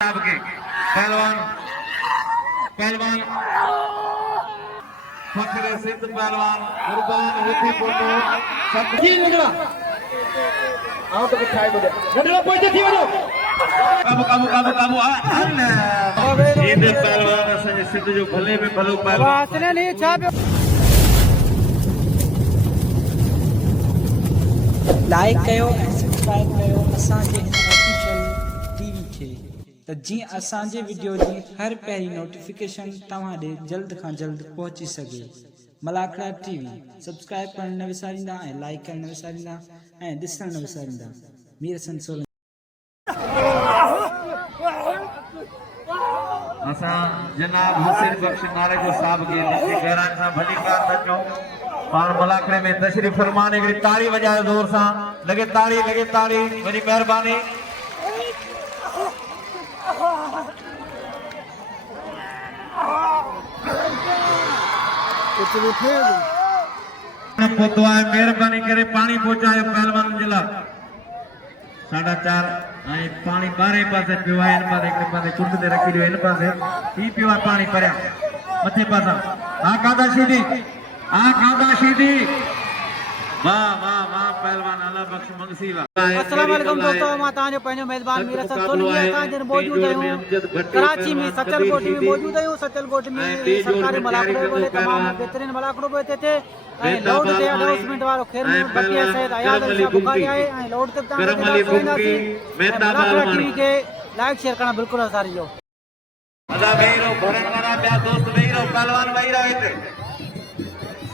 आपके पहलवान पहलवान फखरे सिंध पहलवान कुर्बान होती फोटो सब जी नगड़ा आओ तो कुछ खाए बोले नगड़ा पहुंचे थी वो काबू ये दे पहलवान असांजे सिंध जो भले में भलो पहलवान वासने नहीं छाप लाइक कयो ऐं सब्सक्राइब कयो असांजे हिन ऑफिशियल टीवी खे त जीअं असांजे वीडियो जी हर पहिरीं नोटिफिकेशन तव्हां ॾे जल्द खां जल्द पहुची सघे। मलाखड़ा टीवी सब्सक्राइब करणु न विसारींदा ऐं लाइक करणु न विसारींदा ऐं ॾिसणु न विसारींदा। मीर सन सोलन असां जनाब हुसैन बख्श नारे जो साहब के लिए गहराई सां भली कार था कयूं पाण मलाखड़े में तशरीफ फरमान हिकिड़ी ताड़ी वॼायो ज़ोर सां लॻे ताड़ी वॾी महिरबानी पोतो आहे महिरबानी करे पानी पहुचायो पहलवान जे लाइ 4:30 ऐं पानी ॿारहें पासे पियो आहे हिन पासे हिकिड़े पासे कुंड ते रखी ॾियो हिन पासे ही पियो आहे पानी परियां मथे पासा खादा शीदी वाह वाह वाह पहलवान अल्लाह बख्श मंगसी अस्सलाम वालेकुम दोस्तों मां ताजो पंहिंजो मेज़बान मीर हसन सोलंकी असां जन मौजूद आहियूं कराची में सचलकोट में मौजूद आहियूं सचलकोट में सरकारी मलाखड़ो बोले तमाम बेहतरीन मलाखड़ो बि हिते ऐं लोड ते अनाउंसमेंट वारो खैर बटिया सैयद अयाद अली साहब बुखारी आहे ऐं लोड ते मलाखड़ा टीवी के लाइक शेयर करना बिल्कुल असारी जो अदा वेरो भरण वाला ॿिया दोस्त वेरो पहलवान वेरो हिते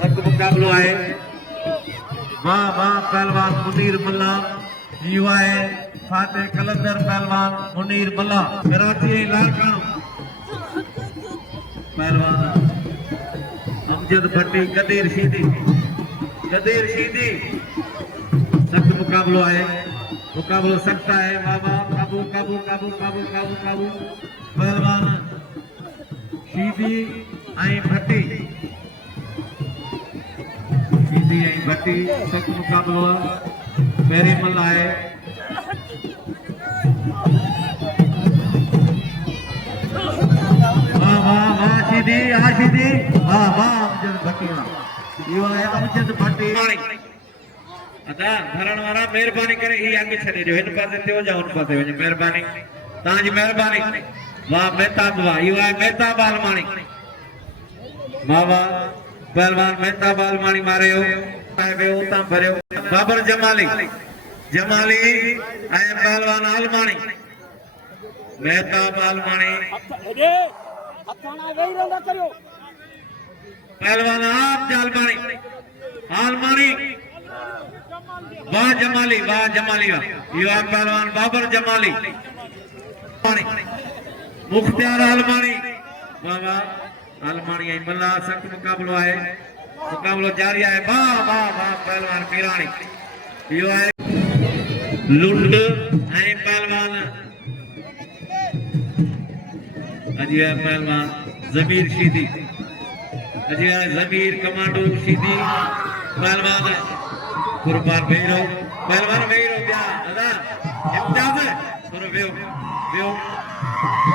सख्त मुकाबलो आहे वाह वाह पहलवान मुनीर मल्ला यो आहे फातिह कलंदर पहलवान मुनीर मल्ला कराची लाड़काणो पहलवान अमजद भट्टी गदीर शीदी सख्त मुकाबलो आहे मुकाबलो सख्त आहे वाह वाह काबू पहलवान शीदी ऐं भट्टी सख्त मुकाबलो पहिरीं मल आहे वाह वाह वाह शीदी वाह वाह अमजद भट्टी इहो आहे अमजद भट्टी अदा भरण वारा महिरबानी करे ही अॻु छॾे ॾियो हिन पासे थियो या हुन पासे वञो महिरबानी तव्हांजी महिरबानी वाह मेहताब वाह इहो आहे मेहताब आलमाणी वाह वाह पहलवान मेहताब आलमाणी मारियो उतां भरियो बाबर जमाली ऐं पहलवान आलमाणी मेहताब आलमाणी पहलवान आप आलमाणी वाह जमाली इहो आहे पहलवान बाबर जमाली मुख्तियार आलमाणी वाह वाह आलमाणी ऐं मल्ला सख्त मुकाबलो आहे मुकाबलो जारी आहे वाह वाह वाह पहलवान मीराणी इहो आहे लुंड ऐं पहलवान अॼु आहे पहलवान ज़मीर शीदी अॼु आहे ज़मीर कमांडो शीदी पहलवान कुर्बान वेही रहो ॿिया दादा इम्तियाज़ थोरो वियो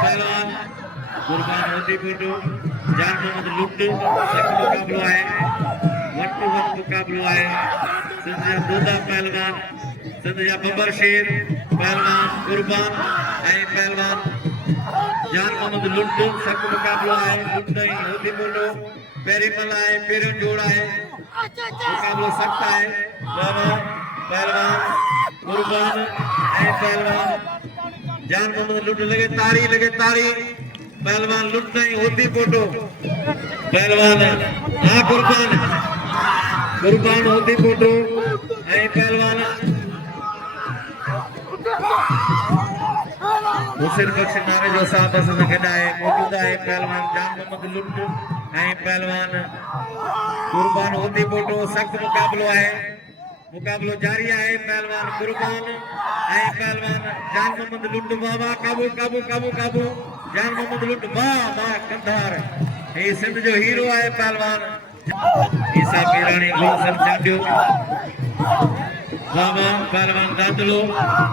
पहलवान कुर्बान होती फोटो जान मोहम्मद लुट सख्त मुकाबलो आहे 1-1 मुकाबलो आहे सिंध जा दोदा पहलवान सिंध जा बबर शेर पहलवान कुर्बान ऐं पहलवान जान मोहम्मद लुट सख्त मुकाबलो आहे लुट ऐं होती फोटो पहिरीं मल आहे पहिरियों जोड़ आहे मुकाबलो सख्त आहे पहलवान कुर्बान ऐं पहलवान जान मोहम्मद लुट लगे ताड़ी पहलवान लुट नहीं होती फोटो पहलवान हाँ कुर्बान होती फोटो ऐं पहलवान हुसैन बख्श नारे जो साहब असां सां गॾु आहे मौजूद आहे पहलवान जान मोहम्मद लुट ऐं पहलवान कुर्बान होती फोटो सख्त मुकाबलो आहे मुकाबलो जारी आहे पहलवान कुर्बान ऐं पहलवान जान मोहम्मद लुट बाबा काबू जान मोहम्मद लुट वाह कंधार हे सिंध जो हीरो आहे पहलवान ईसा मीराणी गुलशन चांडियो बाबा पहलवान दादलो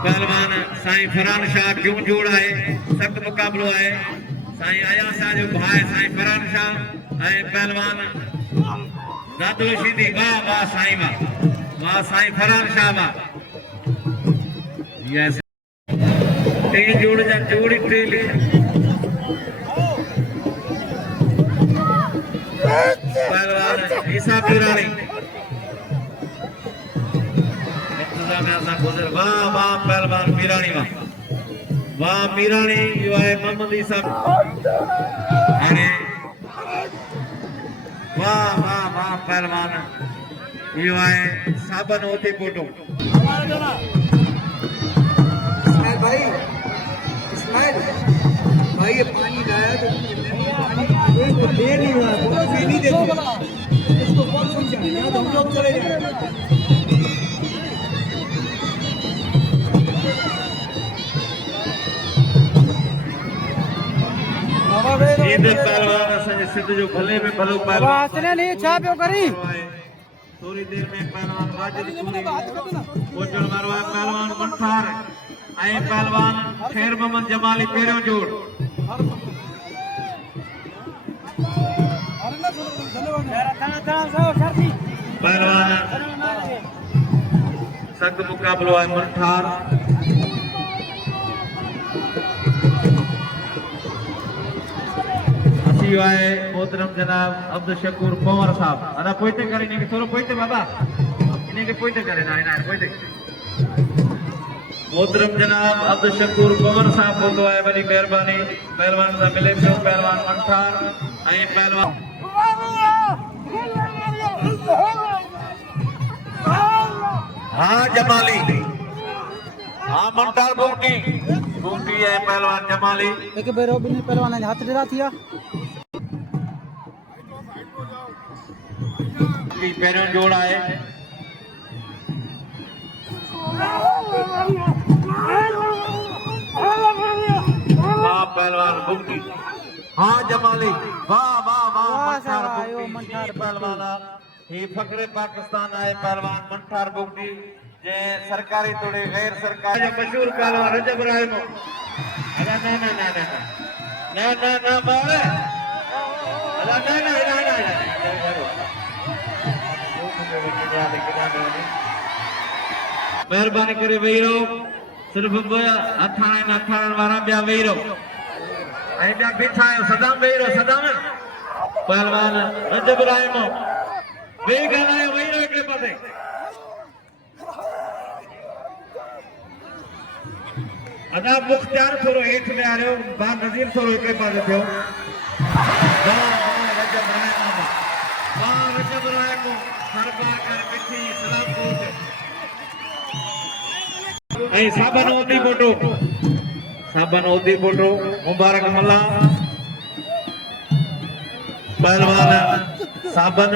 पहलवान साईं फरहान शाह क्यों जोड़ा है सख्त मुकाबलो है साईं आया शाह जो भाई साईं फरहान शाह ऐं पहलवान दादलो शीदी वाह वाह साईं वाह साईं फरहान शाह वाह यस टे जोड़ जा जोड़ी टे ले पहलवान ईसा पिरानी वाह वाह पहलवान मीरानी वाह मीरानी यो है मोहम्मद ईसा अरे वाह वाह वाह पहलवान यो है साबन होते फोटो इस्माइल भाई ये पानी लाया तो इसको दे नहीं रहा नहीं देते इसको कौन समझाएगा तो हम लोग चले जाएंगे पहलवान असांजे सिंध जो भले में भलो पहलवान छा पियो करी थोड़ी देर में पहलवान वाजिद पूरी पहुंचण वारो आहे पहलवान मंठार ऐं पहलवान खैर मोहम्मद जमाली पहिरियों जोड़ पहलवान सख्त मुकाबलो आहे मंठार जो है मोहतरम जनाब अब्दुल शकूर पवार साहब अदा पोइते करे ने थोरो पोइते बाबा इने के पोइते करे ना ना पोइते मोहतरम जनाब अब्दुल शकूर पवार साहब बोलो है बड़ी मेहरबानी पहलवान सा मिले पियो पहलवान मंठार ऐं पहलवान हां जमाली हां मंठार बोटी है पहलवान जमाली एक बेरो बिनी पहलवान ने हाथ डेरा थिया पैरों जोड़ा है वाह पहलवान बुक्की हाँ जमाली वाह वाह वाह मंठार बुक्की पहलवान ये फकरे पाकिस्तान आए पहलवान मंठार बुक्की जे सरकारी तोड़े गैर सरकारी मशहूर पहलवान रजब रायमो अरे ना ना ना ना ना ना ना बारे अरे ना ना ना ना मेहरबानी करे वेही रहो सिर्फ अठारण वारा ॿिया वेही रहो ऐं ॿिया बीठा आहियो सदाम वेही रहो सदाम पहलवान रजब रायमो वेही ॻाल्हायो वेही रहो हिकिड़े पासे अदा मुख्तियार थोरो हेठि विहारियो बा नज़ीर थोरो हिकिड़े पासे थियो रजब रायमो सरकार कर मिठी सलाम कोट ऐं साबन ओदी फोटो मुबारक मल्ला पहलवान साबन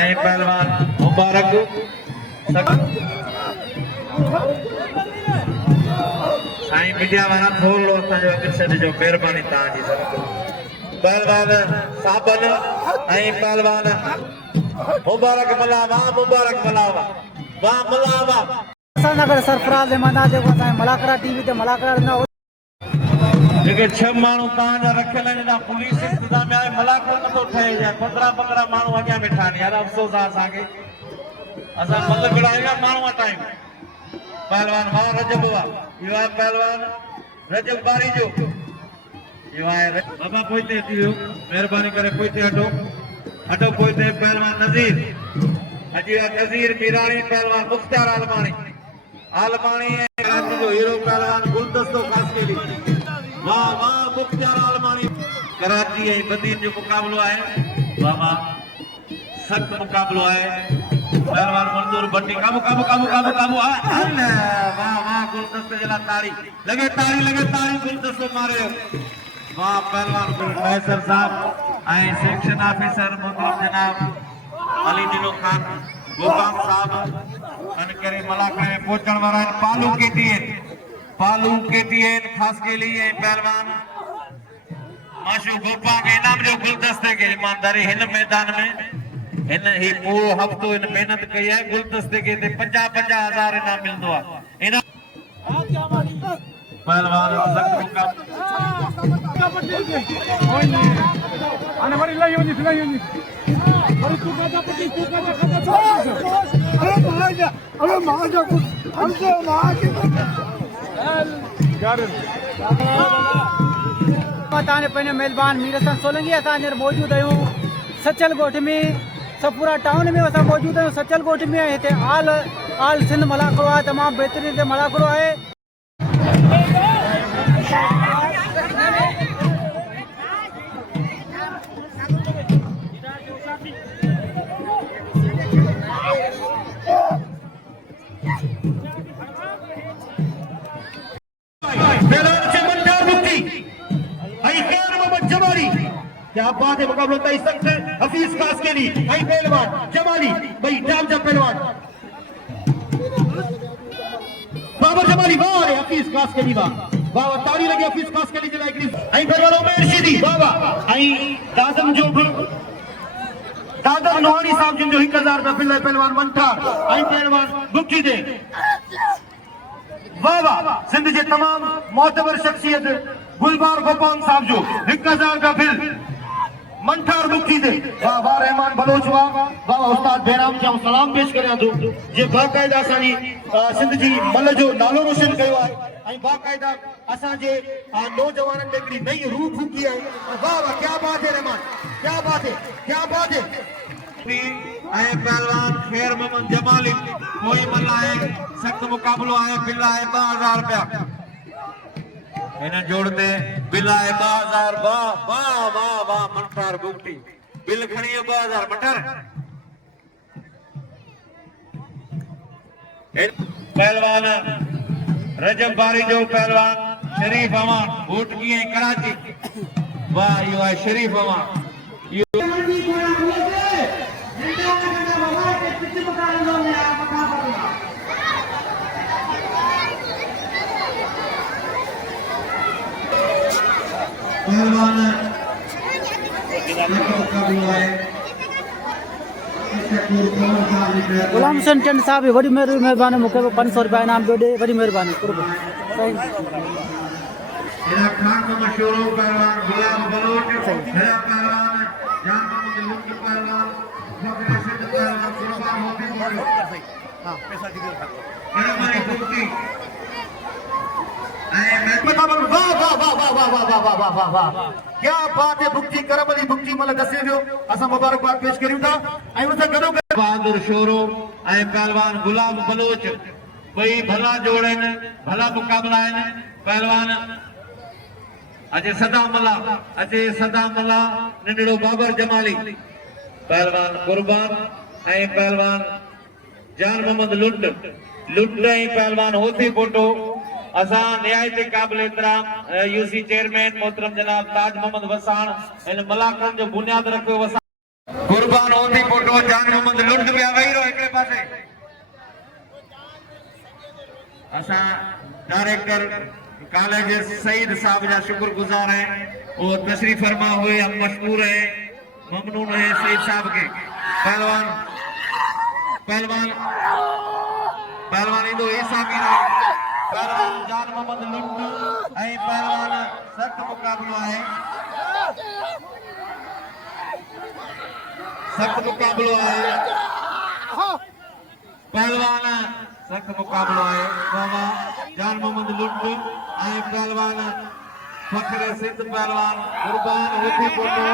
ऐं पहलवान मुबारक साईं मीडिया वारा थोरो असांजो अॻिते जो महिरबानी तव्हांजी पहलवान साबन ऐं पहलवान मुबारक मल्ला वाह मल्ला नगर सरफराज अहमदा जो मलाकड़ा टीवी ते मलाकड़ा ना जेके 6 माण्हू तव्हांजा रखियल आहिनि हेॾा पुलिस इंतज़ामिया आहे मलाकड़ो नथो ठहे या 15 माण्हू अॻियां वेठा आहिनि यार अफ़सोस आहे असांखे असां बंदि घुरायूं माण्हू वटायूं पहलवान वाह रजब वाह इहो आहे पहलवान रजब बारी जो इहो आहे बाबा पोइते अची वियो महिरबानी करे पोइते हटो पोइते पहलवान नज़ीर अजी नज़ीर मीरानी पहलवान मुख्तियार आलमानी कराची जो हीरो पहलवान गुलदस्तो कासकेली वाह वाह मुख्तियार आलमानी कराची ऐं बदीन जो मुकाबलो आहे वाह वाह सख्त मुकाबलो आहे पहलवान मंजूर भट्टी काबू वाह वाह गुलदस्ते जे लाइ ताड़ी लगे ताड़ी गुलदस्तो मारे वाह पहलवान कैसर साहब ऐं सेक्शन ऑफिसर मोहतरम जनाब अली दिलो खान गोपाल साहब अन करे मलाकड़े में पहुंचण वारा आहिनि पालू केटीएन खास के लिए पहलवान माशू गोपा के इनाम जो गुलदस्ते के ईमानदारी हिन मैदान में इन ही पूरो हफ़्तो इन मेहनत कई है गुलदस्ते के ते 50,000 इनाम मिलंदो आहे इन पहलवान तव्हांजे पंहिंजो मेज़बान मीर हसन सोलंकी असां हींअर मौजूदु आहियूं सचल ॻोठ में सतपुरा टाउन में असां मौजूदु आहियूं सचल ॻोठ में हिते आल सिंध मलाखड़ो आहे तमामु बहितरीनु हिते मलाखड़ो आहे क्या बात है मुकाबला होता है सख्त हफीज खास के लिए भाई पहलवान जमाली भाई डाम जब पहलवान बाबर जमाली वाह रे हफीज खास के लिए वाह ताली लगी हफीज खास के लिए जलाई आई पहलवान उमेर शीदी वाह वाह आई दादम जो दादम नोहानी साहब जिन जो 1000 रुपया बिल पहलवान मंठार आई पहलवान बुक्की दे वाह वाह सिंध के तमाम मोतबर शख्सियत गुलबार गोपाल साहब जो 1000 का बिल मंठार बुक्की दे वाह वाह रहमान बलोच वाह वाह उस्ताद बेराम के सलाम पेश करियां थो जे बाकायदा असांजी सिंध जी मल जो नालो रोशन कयो आहे ऐं बाकायदा असांजे नौजवाननि में हिकिड़ी नई रूह फूकी आहे वाह वाह क्या बात है रहमान क्या बात है क्या बात है पहलवान खैर मोहम्मद जमाली कोई मल्ला है सख्त मुकाबलो है बिल है 2000 रुपया इन जोड़ते बिल है 2000 वाह वाह वाह वाह मंठार बुकटी बिल खणी 2000 मटर पहलवान रजब बारी जो पहलवान शरीफ अमान भूटकी है कराची वाह यो है शरीफ अमान पहलवान गुलाम हुसैन चंद साहब वॾी महिरबानी मूंखे 500 रुपया इनाम पियो ॾे वॾी महिरबानी क्या बात है बुक्की करम अली बुक्की मतलब दसे दियो असा मुबारकबाद पेश करियो था ऐं उन सां गॾो बहादुर शोरो ऐं पहलवान गुलाम बलोच ॿई भला जोड़ आहिनि भला मुक़ाबला आहिनि पहलवान अजय सदा मला नंढड़ो बाबर जमाली पहलवान कुर्बान ऐं पहलवान जान मोहम्मद लुट ऐं पहलवान होती फोटो असा निहायत काबिल एहतराम यूसी चेयरमैन मोहतरम जनाब ताज मोहम्मद वसाण इन मलाकन जो बुनियाद रखियो वसाण कुर्बान होती फोटो जान मोहम्मद लुट भी वही रो एकड़े पासे असा डायरेक्टर कॉलेज सईद साहब जा शुक्रगुजार हैं और तशरीफ फरमा हुए हम मशकूर हैं ममनून है सईद साहब के पहलवान इंदो ऐसा भी पहलवान जान मोहम्मद लुट ऐं पहलवान सख्त मुकाबलो है पहलवान सख्त मुकाबलो है बाबा जान मोहम्मद लुट ऐं पहलवान फखर सिंध पहलवान कुर्बान होती फोटो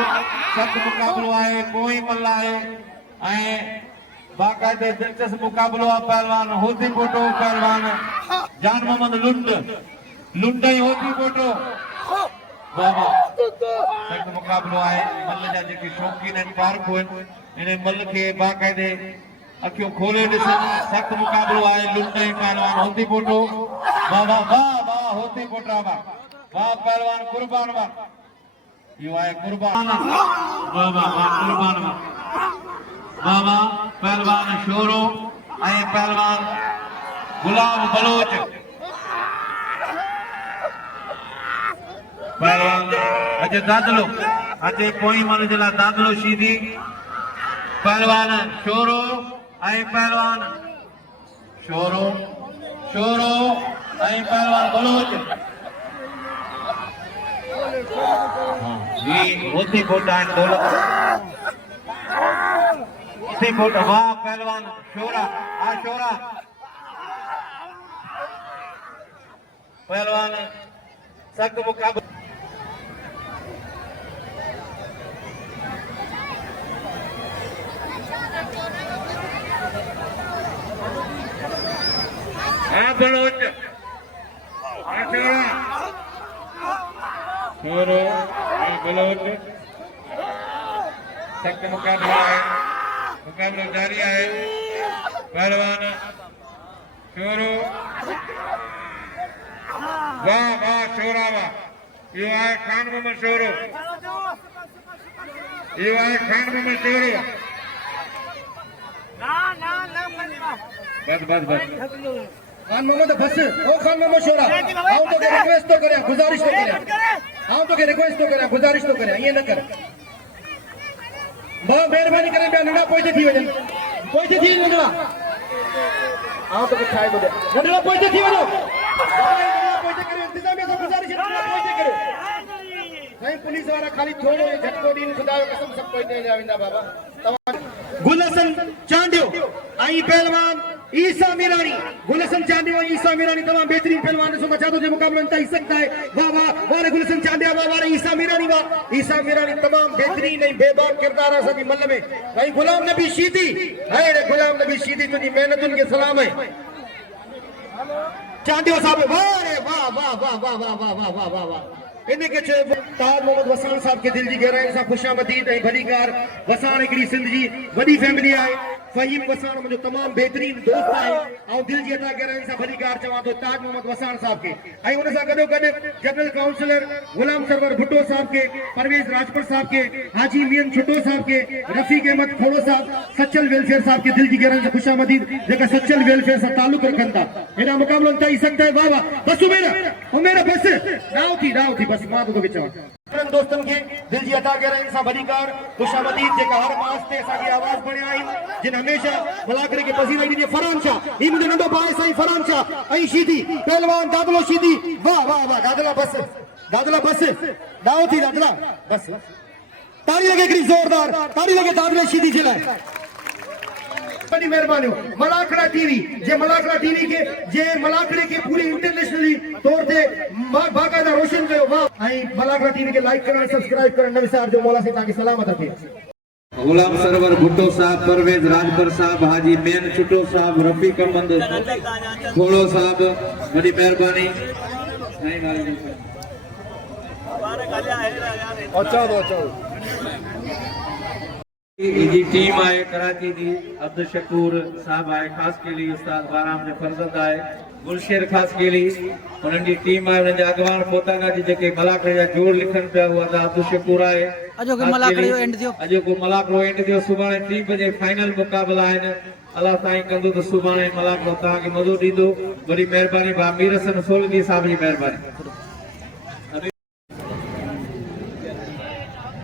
सख्त मुकाबलो है कोई मल्ला है ऐं बाकायदे दिलचस्प मुकाबलो है पहलवान होती फोटो पहलवान जान मोहम्मद लुट ही होती फोटो बाबा सख्त मुकाबलो है मल जा जेके शौकीन आहिनि पार्क आहिनि इन मल के बाकायदे अखियों खोले ॾिसनि सख्त मुकाबलो है लुट ही पहलवान होती फोटो बाबा वाह वाह होती फोटा वाह पहलवान कुर्बान वाह यो है कुर्बान बाबा कुर्बान वाह बाबा पहलवान शोरो ऐं पहलवान गुलाम बलोच पहलवान अजय दादलो अजय कोई मन जला दादलो शीदी पहलवान शोरो ऐं पहलवान शोरो शोरो ऐं पहलवान बलोच ये मोती कोटा दौलत मोती कोटा वाह पहलवान शोरा आ शोरा पहलवान सख्त मुकाबला हाँ बलोच शोरो बलोच सख्त मुकाबला है मुकाबला जारी है पहलवान शोरो वाह वाह शोरा वाह यो आहे खान मोहम्मद शोरो यो आहे खान मोहम्मद शोरो बस बस बस खान मोहम्मद बस ओ खान मोहम्मद शोरा आओ तो के रिक्वेस्ट तो करे गुजारिश तो करे आओ तो के रिक्वेस्ट तो करे गुजारिश तो करे ये न कर बा मेहरबानी करे बे नंढा पोइते थी वजन पोइते थी नंढा आओ तो के खाए तो दे नंढा पोइते थी वजो पोइते करे इंतजामिया तो गुजारिश है पोइते करे नहीं पुलिस वाला खाली थोड़ो झटको दी खुदा कसम सब पोइते जाविंदा बाबा गुलशन चांडियो आई पहलवान ईसा मीरानी गुलशन चांडियो ईसा मीरानी तमाम बेहतरीन पहलवान सो मचा दो जो मुकाबला अंत ही सकता है वाह वाह वाह गुलशन चांडिया वाह वाह ईसा मीरानी तमाम बेहतरीन नहीं बेबाक किरदार है सभी मल्ल में भाई गुलाम नबी शीदी है गुलाम नबी शीदी तुझी मेहनतुन के सलाम है चांडियो साहब वाह रे वाह वाह वाह वाह वाह वाह वाह वाह वाह वाह इन्हें के ताज मोहम्मद वसान साहब के दिल जी गहराई सां खुशामदीद ऐं भलीकार वसान हिकिड़ी सिंध जी वॾी फैमिली आहे फहीम वसान मुंहिंजो तमामु बहितरीन दोस्त आहे ऐं दिल जी अता गहराई सां भलीकार चवां थो ताज मोहम्मद वसान साहब खे ऐं हुन सां गॾो गॾु जनरल काउंसलर गुलाम सरवर भुट्टो साहब खे परवेज राजपूत साहब खे हाजी मियन छुट्टो साहब खे रफ़ीक अहमद खोड़ो साहब सचल वेलफेयर साहब के दिल जी गहराई सां खुशामदीद जेका सचल वेलफेयर सां ताल्लुक रखनि था हेॾा मुक़ाबलो अंत ही सकता है वाह वाह बस उमेर बस राव थी बस मां तो के चवां दोस्तन के दिल जी अता गहराई सां भलीकार खुशामदीद जेका हर मास ते असांजी आवाज़ बणिया आहिनि जिन हमेशा मलाकड़े के पसीना ॾिनी फरहान शाह ही मुंहिंजो नंढो भाउ साईं फरहान शाह ऐं शीदी पहलवान दादलो शीदी वाह वाह वाह दादला बस दाव थी दादला बस ताड़ी लगे हिकिड़ी ज़ोरदार ताड़ी लगे दादला शीदी जे लाइ बड़ी मेहरबानी मलाकड़ा टीवी के जे मलाकड़े के पूरे इंटरनेशनली तौर ते बाकायदा रोशन कयो वाह ऐं मलाकड़ा टीवी के लाइक करण सब्सक्राइब करण न विसार जो मौला से ताकि सलामत रखे गुलाम सरवर भुट्टो साहब परवेज राजपुर साहब हाजी मेन छुट्टो साहब रफीक अहमद खोड़ो साहब बड़ी मेहरबानी जी टीम आए कराची जी अब्दुल शकूर साहब आए खास के लिए उस्ताद बाराम जो फर्जंद आए गुलशेर खास के लिए उन्हनि जी टीम आए उन्हनि जा अॻवान पोताना जी जेके मलाकड़े जा जोड़ लिखनि पिया हुआ था अब्दुल शकूर आए अॼोको मलाकड़े जो एंड थियो सुभाणे 3 बजे फाइनल मुक़ाबला आहिनि अल्लाह ताईं कंदो त सुभाणे मलाकड़ो तव्हांखे मज़ो ॾींदो वरी महिरबानी भाउ मीर हसन सोलगी साहब जी महिरबानी